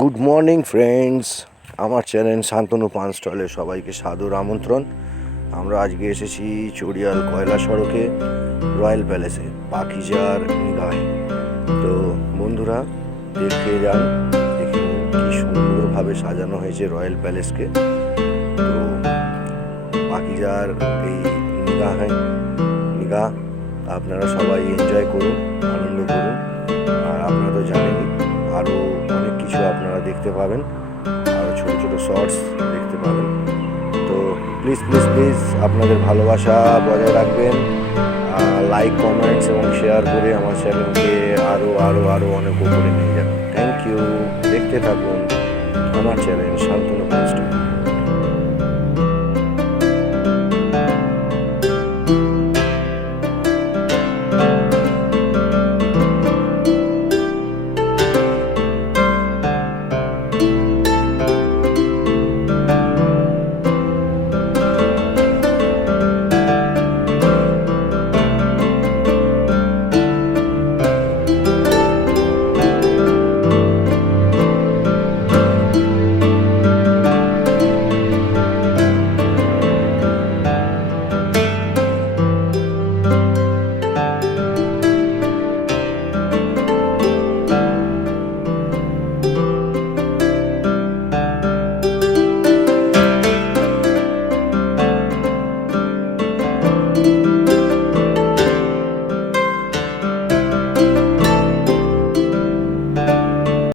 Good morning friends, আমার channel Shantanu পান স্টলে সবাইকে সাদর আমন্ত্রণ। আমরা আজকে এসেছি চড়িয়াল কয়লা সড়কে রয়্যাল প্যালেসে পাখিজার নিগাহে। তো বন্ধুরা দেখে যান, দেখুন কি সুন্দরভাবে সাজানো হয়েছে রয়্যাল প্যালেসকে। তো পাখিজার এই নিগাহ আপনারা সবাই এনজয় করুন, আনন্দ করুন। আর আপনারা তো জানেনই আরও অনেক কিছু আপনারা দেখতে পাবেন, আরও ছোটো ছোটো শর্টস দেখতে পাবেন। তো প্লিজ প্লিজ প্লিজ আপনাদের ভালোবাসা বজায় রাখবেন, লাইক কমেন্টস এবং শেয়ার করে আমার চ্যানেলকে আরও আরও আরও অনেক উপরে নিয়ে যাবেন। Thank you. দেখতে থাকুন আমার চ্যানেল শান্তনু পান স্টল।